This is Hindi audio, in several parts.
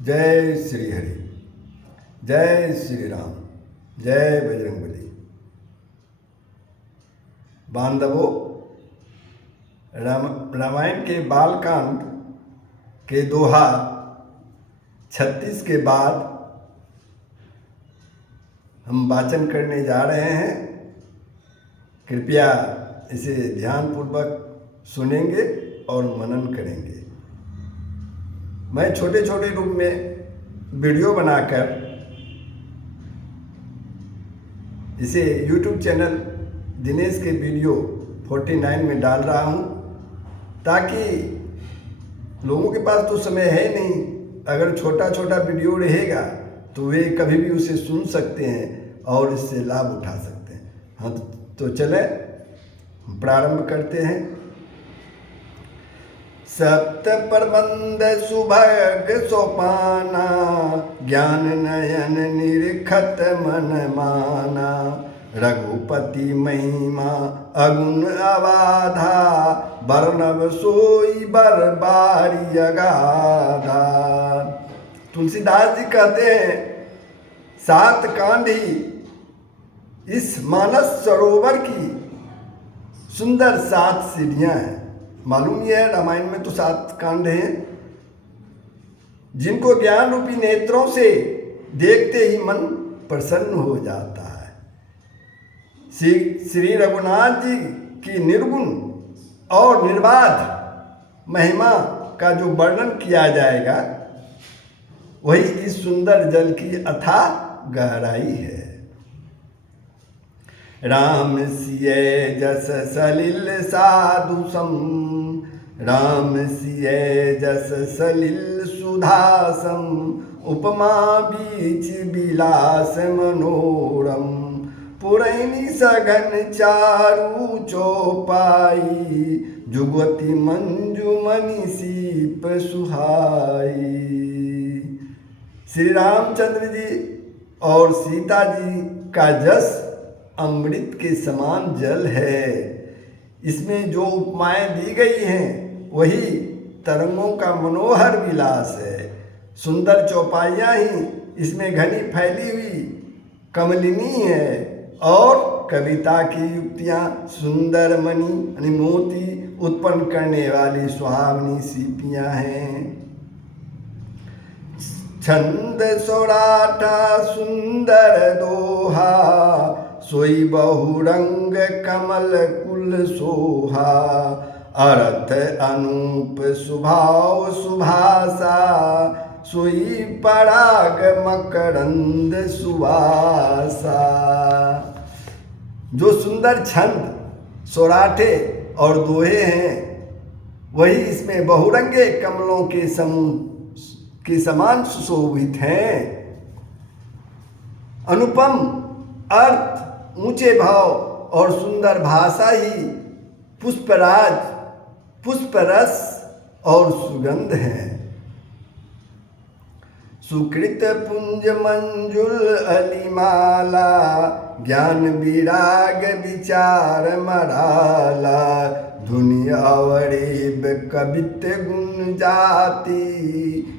जय श्री हरि, जय श्री राम, जय बजरंगबली। बांधवों, रामायण के बालकांड के दोहा 36 के बाद हम वाचन करने जा रहे हैं। कृपया इसे ध्यानपूर्वक सुनेंगे और मनन करेंगे। मैं छोटे छोटे रूप में वीडियो बनाकर इसे YouTube चैनल दिनेश के वीडियो 49 में डाल रहा हूँ, ताकि लोगों के पास तो समय है नहीं। अगर छोटा छोटा वीडियो रहेगा तो वे कभी भी उसे सुन सकते हैं और इससे लाभ उठा सकते हैं। हाँ, तो चलें प्रारंभ करते हैं। सप्त प्रबंध सुभग सोपाना, ज्ञान नयन निरखत मन माना। रघुपति महिमा अगुण अबाधा, बरनब सोई बरबारी अगाधा। तुलसीदास जी कहते हैं 7 कांड ही इस मानस सरोवर की सुंदर 7 सीढ़ियां हैं। मालूम ही है, रामायण में तो 7 कांड हैं, जिनको ज्ञान रूपी नेत्रों से देखते ही मन प्रसन्न हो जाता है। श्री रघुनाथ जी की निर्गुण और निर्बाध महिमा का जो वर्णन किया जाएगा, वही इस सुंदर जल की अथाह गहराई है। राम सिय जस सलिल साधु सम, राम सिय जस सलिल सुधासम। उपमा बीच विलास मनोरम, पुरैनी सघन चारु चौपाई। जुगति मंजुमणि सीप सुहाई। श्री रामचंद्र जी और सीता जी का जस अमृत के समान जल है। इसमें जो उपमाएं दी गई हैं वही तरंगों का मनोहर विलास है। सुंदर चौपाइयाँ ही इसमें घनी फैली हुई कमलिनी है, और कविता की युक्तियाँ सुंदर मणि यानी मोती उत्पन्न करने वाली सुहावनी सीपियाँ हैं। छंद सोराठा सुंदर दोहा, सोई बहुरंग कमल कुल सोहा। अर्थ अनूप सुभाव सुभाषा, सोई पराग मकरंद सुवासा। जो सुंदर छंद सोराठे और दोहे हैं, वही इसमें बहुरंगे कमलों के समूह के समान सुशोभित हैं। अनुपम अर्थ, ऊंचे भाव और सुंदर भाषा ही पुष्पराज, पुष्परस और सुगंध है। सुकृत पुंज मंजुल अलिमाला, ज्ञान विराग विचार मराला। धुनि अवरेब कवित गुण जाति,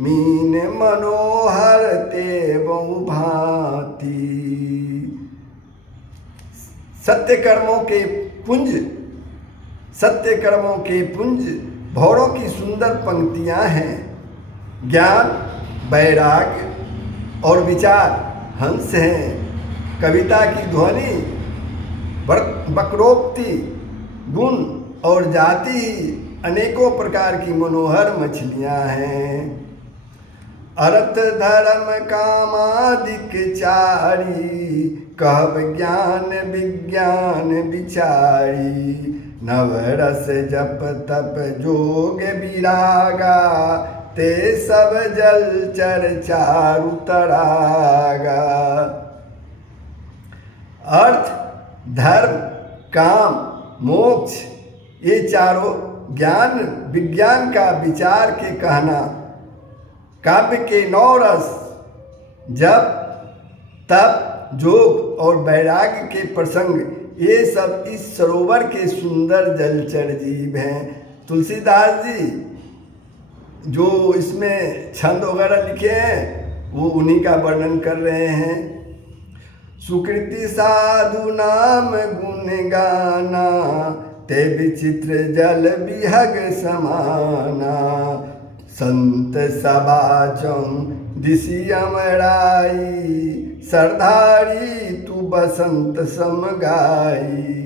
मीन मनोहर ते बहु भांति। सत्य कर्मों के पुंज भौरों की सुंदर पंक्तियां हैं। ज्ञान, वैराग्य और विचार हंस हैं। कविता की ध्वनि, वक्रोक्ति, गुण और जाति अनेकों प्रकार की मनोहर मछलियां हैं। अर्थ धर्म कामादिक चारी, कहब ज्ञान विज्ञान विचारी। नवरस जप तप जोग विरागा, ते सब जलचर चारु तरागा। अर्थ, धर्म, काम, मोक्ष, ये चारों ज्ञान विज्ञान का विचार के कहना। काव्य के 9 रस, जप, तप, जोग और वैराग्य के प्रसंग, ये सब इस सरोवर के सुंदर जलचर जीव हैं। तुलसीदास जी जो इसमें छंद वगैरह लिखे हैं वो उन्हीं का वर्णन कर रहे हैं। सुकृति साधु नाम गुण गाना, ते विचित्र जल विहग समाना। संत सभा चौं दिशि अमराई, सरदारी तू बसंत समगाई।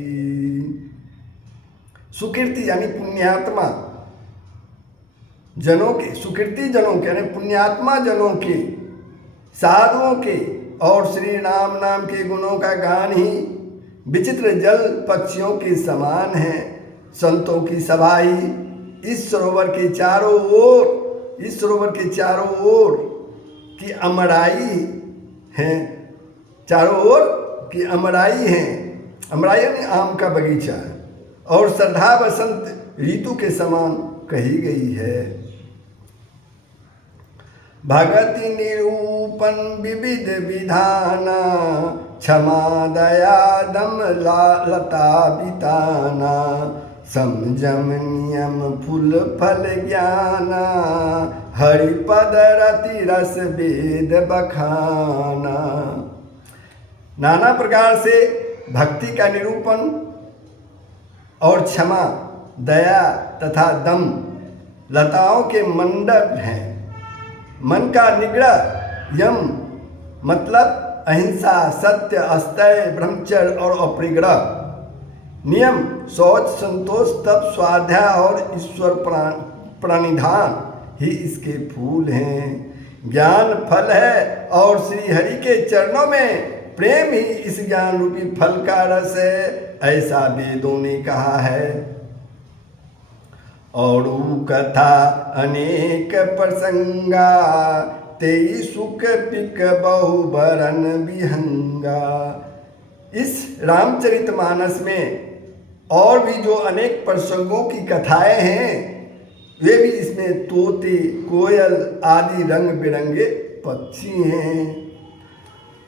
सुकृति यानी पुण्यात्मा जनों के, सुकृति जनों के यानी पुण्यात्मा जनों के, साधुओं के और श्री राम नाम के गुणों का गान ही विचित्र जल पक्षियों के समान है। संतों की सभा ही इस सरोवर के चारों ओर, इस सरोवर के चारों ओर की अमराई है, चारों ओर की अमराई है। अमराई यानी आम का बगीचा है और श्रद्धा बसंत ऋतु के समान कही गई है। भगति निरूपण विविध विधाना, क्षमा दया दम लता बिताना। संयम नियम फूल फल ज्ञाना, हरिपद रति रस वेद बखाना। नाना प्रकार से भक्ति का निरूपण और क्षमा दया तथा दम लताओं के मंडप हैं। मन का निग्रह, यम मतलब अहिंसा, सत्य, अस्तय, ब्रह्मचर्य और अपरिग्रह। नियम शौच, संतोष, तप, स्वाध्याय और ईश्वर प्रणिधान ही इसके फूल हैं। ज्ञान फल है और श्री हरि के चरणों में प्रेम ही इस ज्ञान रूपी फल का रस है, ऐसा वेदों ने कहा है। और कथा अनेक प्रसंगा, तेई सुख पिक बहु बरन विहंगा। इस रामचरितमानस में और भी जो अनेक प्रसंगों की कथाएं हैं वे भी इसमें तोते, कोयल आदि रंग बिरंगे पक्षी हैं।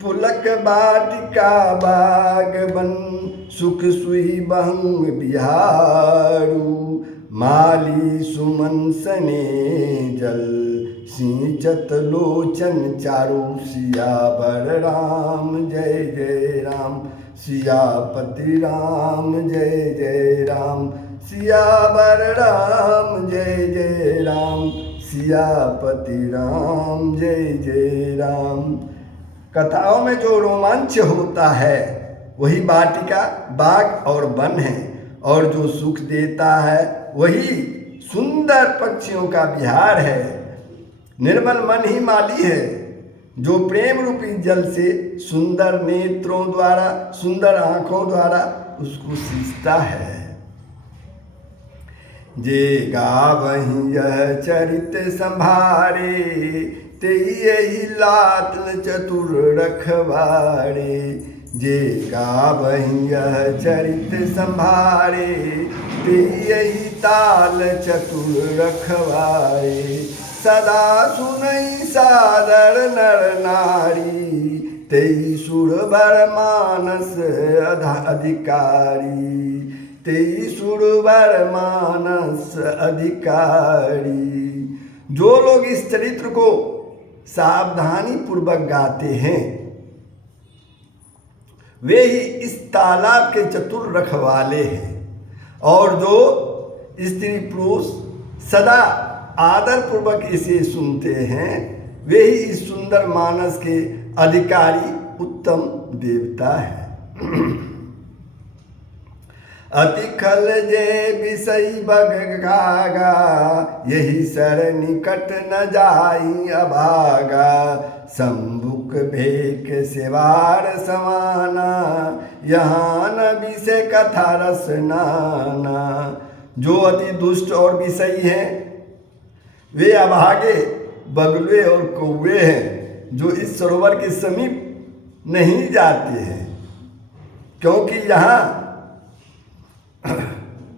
पुलक बाटिका बाग बन, सुख सुई बहंग बिहारू। माली सुमन सने जल, सिंचत लोचन चारु। सियावर राम जय जय राम, सियापति राम जय जय राम। सियावर राम जय जय राम, सियापति राम जय जय राम। कथाओं में जो रोमांच होता है वही वाटिका, बाग और वन है, और जो सुख देता है वही सुंदर पक्षियों का विहार है। निर्मल मन ही माली है, जो प्रेम रूपी जल से सुंदर नेत्रों द्वारा, सुंदर आंखों द्वारा उसको सींचता है। जे गावहीं यह चरित संभारे, ते यही लातन चतुर रखवारे। जे गावहीं यह चरित संभारे, ते यही ताल चतुर रखवारे। सदा सुनई सादर नर नारी, तेई सुरवर मानस अधिकारी। तेई सुरवर मानस अधिकारी। जो लोग इस चरित्र को सावधानी पूर्वक गाते हैं वे ही इस तालाब के चतुर रखवाले हैं, और जो स्त्री पुरुष सदा आदर पूर्वक इसे सुनते हैं वे ही इस सुंदर मानस के अधिकारी उत्तम देवता है। अति खल जे विषय बग गागा, यही सर निकट न जाई अभागा। संबुक भेक सेवार समाना, यहाँ न विषय कथा रस नाना। जो अति दुष्ट और विषयी हैं वे अभागे बगुले और कौवे हैं, जो इस सरोवर के समीप नहीं जाते हैं, क्योंकि यहाँ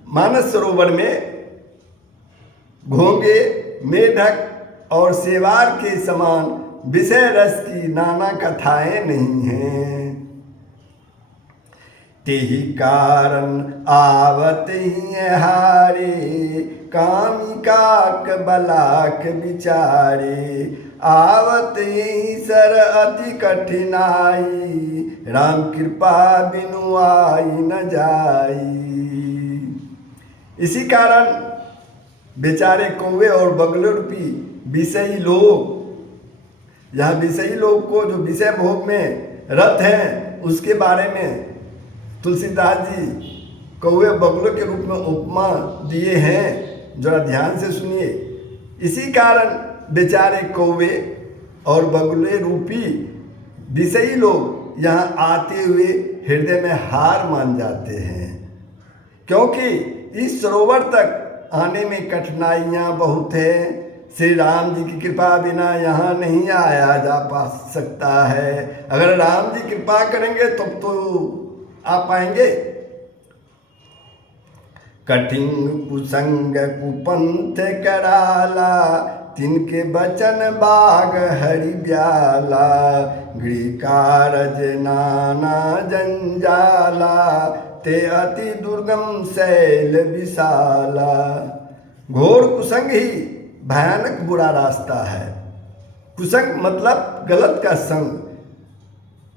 मानस सरोवर में घोंगे, मेढक और सेवार के समान विषय रस की नाना कथाएं नहीं हैं। तेहि कारण आवत ही हारे, कामिकाक बलाक बिचारे, आवत यही सर अति कठिनाई, राम कृपा बिनु आई न जाई। इसी कारण बेचारे कौवे और बगले रूपी विषयी लोग, यहाँ विषयी लोग को जो विषय भोग में रत हैं उसके बारे में तुलसीदास जी कौवे बगलों के रूप में उपमा दिए हैं, जरा ध्यान से सुनिए। इसी कारण बेचारे कौवे और बगुले रूपी विषयी लोग यहाँ आते हुए हृदय में हार मान जाते हैं, क्योंकि इस सरोवर तक आने में कठिनाइयाँ बहुत हैं। श्री राम जी की कृपा बिना यहाँ नहीं आया जा पा सकता है। अगर राम जी कृपा करेंगे तब तो आ पाएंगे। कठिन कुसंग कुपंथ कराला, तिनके बचन बाग हरि ब्याला, गृह कारज नाना जंजाला, ते अति दुर्गम शैल विशाला। घोर कुसंग ही भयानक बुरा रास्ता है। कुसंग मतलब गलत का संग।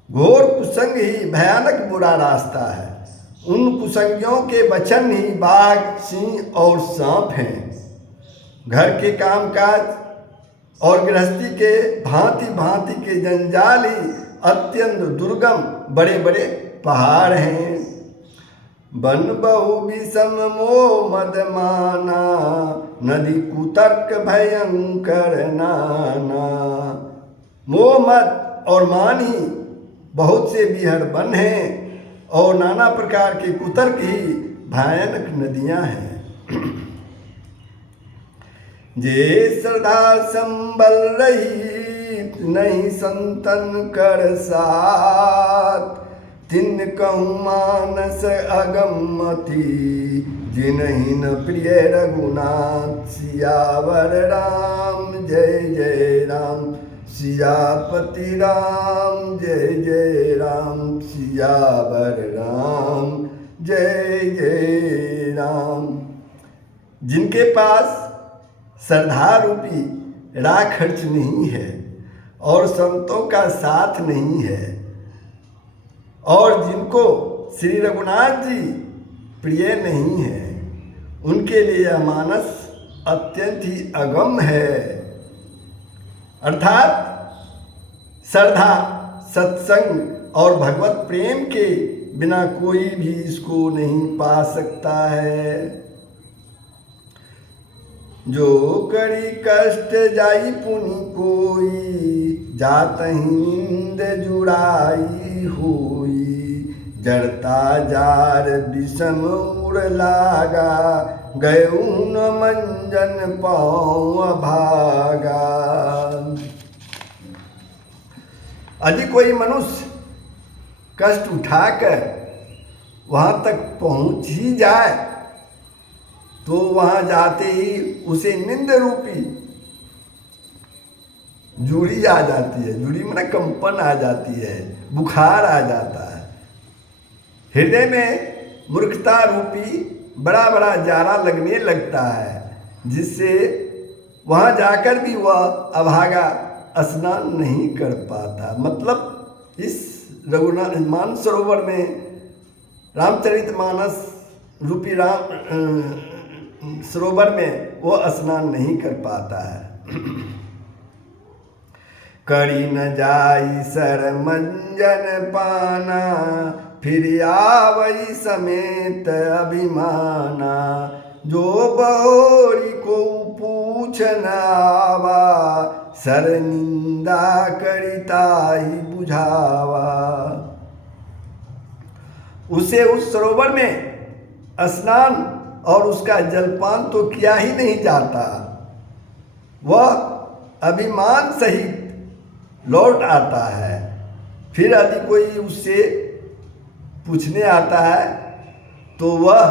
घोर कुसंग ही भयानक बुरा रास्ता है। उन कुसंगियों के वचन ही बाघ, सिंह और सांप हैं। घर के कामकाज और गृहस्थी के भांति भांति के जंजाल ही अत्यंत दुर्गम बड़े बड़े पहाड़ हैं। बन बहु विषम मोह मद माना, नदी कुतर्क भयंकर नाना। मोह मद और मान ही बहुत से बिहड़ बन हैं और नाना प्रकार के कुतर्क ही भयानक नदियां हैं। जे श्रद्धा संबल रही नहीं संतन कर साथ, तिन कहूँ मानस अगमति, जिनहि न प्रिय रघुनाथ। सियावर राम जय जय राम, सियापति राम जय जय राम, सियावर राम जय जय राम। जिनके पास श्रद्धा रूपी राह खर्च नहीं है और संतों का साथ नहीं है, और जिनको श्री रघुनाथ जी प्रिय नहीं है, उनके लिए यह मानस अत्यंत ही अगम है। अर्थात श्रद्धा, सत्संग और भगवत प्रेम के बिना कोई भी इसको नहीं पा सकता है। जो करी कष्ट जाई पुनि कोई, जातहि नींद जुड़ाई हुई। जड़ता जार विषम उड़ लागा, गयूं न मंजन पाँव भागा। यदि कोई मनुष्य कष्ट उठाकर वहाँ तक पहुँच ही जाए तो वहाँ जाते ही उसे निंद रूपी जूड़ी आ जाती है। जूड़ी में कंपन आ जाती है, बुखार आ जाता है। हृदय में मूर्खता रूपी बड़ा बड़ा जारा लगने लगता है, जिससे वहाँ जाकर भी वह अभागा स्नान नहीं कर पाता। मतलब इस रघुनाथ मानसरोवर में रामचरितमानस रूपी राम सरोवर में वो स्नान नहीं कर पाता है। करी न जाई सर मंजन पाना, फिर आवई समेत अभिमाना। जो बहोरी को पूछ न आवा, सर निंदा करिता ही बुझावा। उसे उस सरोवर में स्नान और उसका जलपान तो किया ही नहीं जाता। वह अभिमान सहित लौट आता है। फिर यदि कोई उससे पूछने आता है तो वह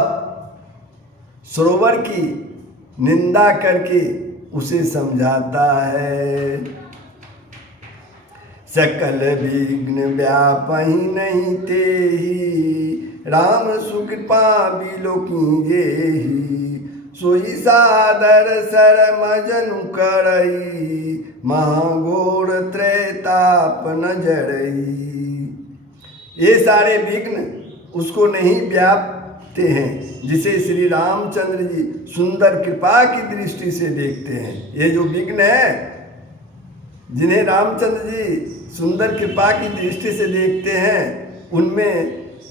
सरोवर की निंदा करके उसे समझाता है। सकल विघ्न व्यापहि नहीं तेहि, राम सुकृपा बिलो कीजेहि। सोई सादर सर मजनु करई, महाघोर त्रैताप न जड़ई। ये सारे विघ्न उसको नहीं व्यापते हैं जिसे श्री रामचंद्र जी सुंदर कृपा की दृष्टि से देखते हैं। ये जो विघ्न है, जिन्हें रामचंद्र जी सुंदर कृपा की दृष्टि से देखते हैं, उनमें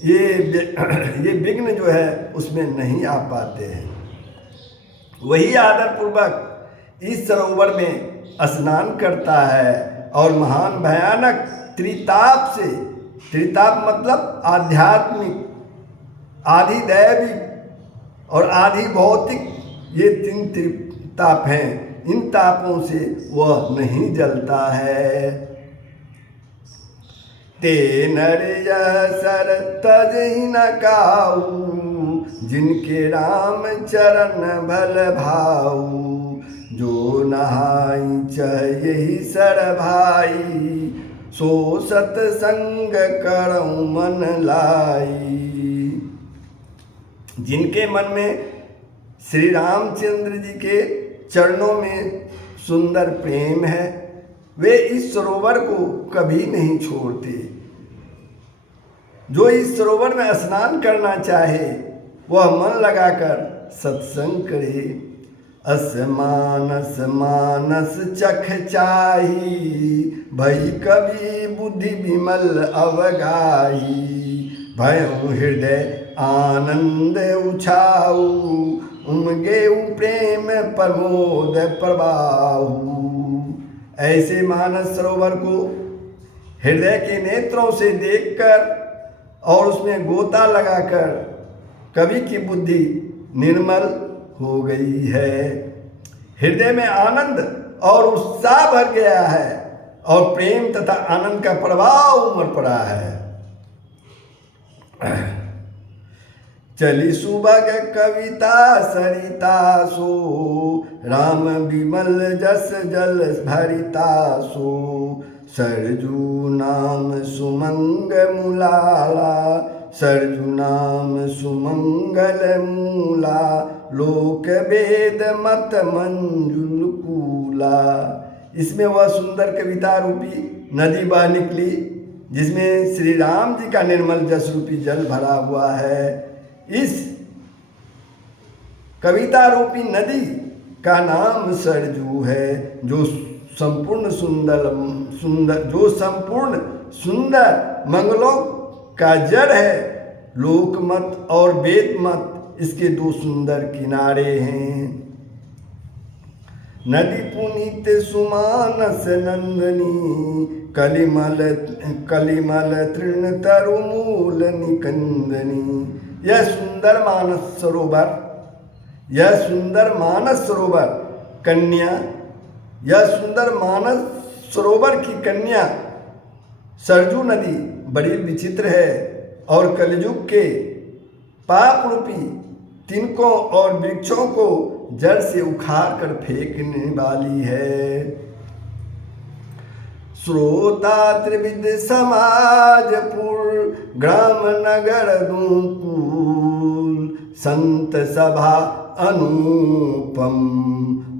ये विघ्न जो है उसमें नहीं आ पाते हैं। वही आदर पूर्वक इस सरोवर में स्नान करता है और महान भयानक त्रिताप से, त्रिताप मतलब आध्यात्मिक, आधि दैविक और आधि भौतिक, ये 3 त्रिताप हैं। इन तापों से वह नहीं जलता है। ते नर सर तजहि न काऊ, जिनके राम चरण भल भाऊ। जो नहाई चह यही सर भाई, सो सतसंग करऊं मन लाई। जिनके मन में श्री रामचंद्र जी के चरणों में सुंदर प्रेम है, वे इस सरोवर को कभी नहीं छोड़ते। जो इस सरोवर में स्नान करना चाहे वह मन लगाकर सत्संग करे। असमानस मानस चख चाही, भई कवि बुद्धि विमल अवगाही। भयउ हृदय आनंद उछाऊ, उमगेऊ प्रेम प्रमोद प्रभाऊ। ऐसे मानस सरोवर को हृदय के नेत्रों से देखकर और उसमें गोता लगाकर कवि की बुद्धि निर्मल हो गई है। हृदय में आनंद और उत्साह भर गया है और प्रेम तथा आनंद का प्रवाह उमड़ पड़ा है। चली सुभग कविता सरिता सो, राम विमल जस जल भरिता सो। सरजू नाम सुमंग मुलाला, सरजू नाम सुमंगल मूला। लोक वेद मत मंजुल कूला। इसमें वह सुंदर कविता रूपी नदी बह निकली, जिसमें श्री राम जी का निर्मल जस रूपी जल भरा हुआ है। इस कविता रूपी नदी का नाम सरजू है, जो संपूर्ण सुंदर मंगलों का जड़ है। लोकमत और वेद मत इसके 2 सुंदर किनारे हैं। नदी पुनीत सुमानस नंदनी, कलिमल तृण तरुमूल निकंदनी। यह सुंदर मानस सरोवर कन्या, यह सुंदर मानस सरोवर की कन्या सरजू नदी बड़ी विचित्र है और कलयुग के पाप रूपी तिनकों और वृक्षों को जड़ से उखाड़ कर फेंकने वाली है। श्रोता त्रिविध समाजपुर, ग्राम नगर दूकुल। संत सभा अनुपम,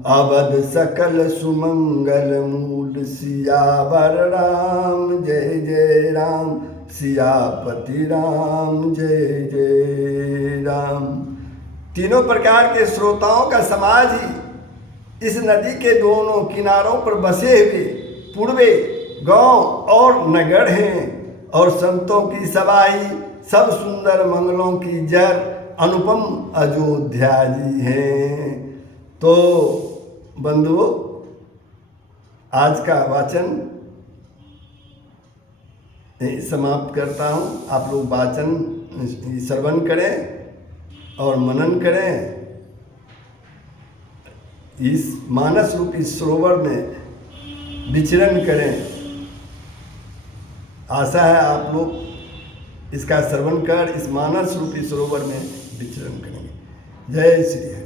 अवध सकल सुमंगल मूल। सियावर राम जय जय राम, सियापति राम जय जय राम। तीनों प्रकार के श्रोताओं का समाज ही इस नदी के दोनों किनारों पर बसे हुए पूर्वे गांव और नगर हैं। और संतों की सभाई सब सुंदर मंगलों की जड़ अनुपम अयोध्या जी हैं। तो बंधुओं, आज का वाचन समाप्त करता हूँ। आप लोग वाचन श्रवण करें और मनन करें। इस मानस रूपी सरोवर में विचरण करें। आशा है आप लोग इसका श्रवण कर इस मानस रूपी सरोवर में विचरण करेंगे। जय श्री हरि।